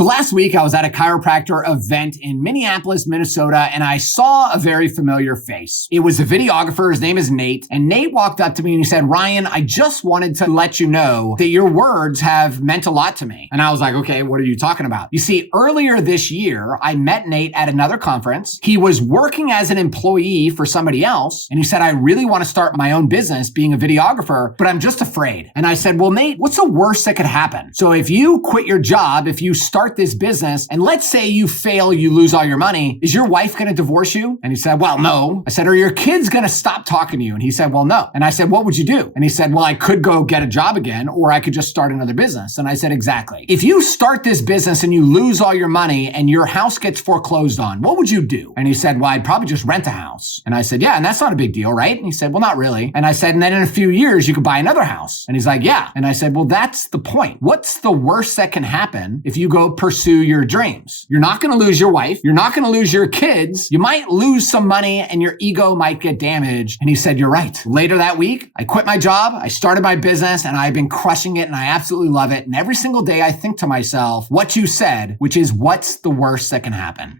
So last week I was at a chiropractor event in Minneapolis, Minnesota, and I saw a very familiar face. It was a videographer. His name is Nate. And Nate walked up to me and he said, Ryan, I just wanted to let you know that your words have meant a lot to me. And I was like, okay, what are you talking about? You see, earlier this year, I met Nate at another conference. He was working as an employee for somebody else. And he said, I really want to start my own business being a videographer, but I'm just afraid. And I said, well, Nate, what's the worst that could happen? So if you quit your job, if you start this business, and let's say you fail, you lose all your money, is your wife going to divorce you? And he said, well, no. I said, are your kids going to stop talking to you? And he said, well, no. And I said, what would you do? And he said, well, I could go get a job again, or I could just start another business. And I said, exactly. If you start this business and you lose all your money and your house gets foreclosed on, what would you do? And he said, well, I'd probably just rent a house. And I said, yeah, and that's not a big deal, right? And he said, well, not really. And I said, and then in a few years, you could buy another house. And he's like, yeah. And I said, well, that's the point. What's the worst that can happen if you go pursue your dreams? You're not going to lose your wife. You're not going to lose your kids. You might lose some money and your ego might get damaged. And he said, you're right. Later that week, I quit my job. I started my business and I've been crushing it and I absolutely love it. And every single day I think to myself, what you said, which is what's the worst that can happen?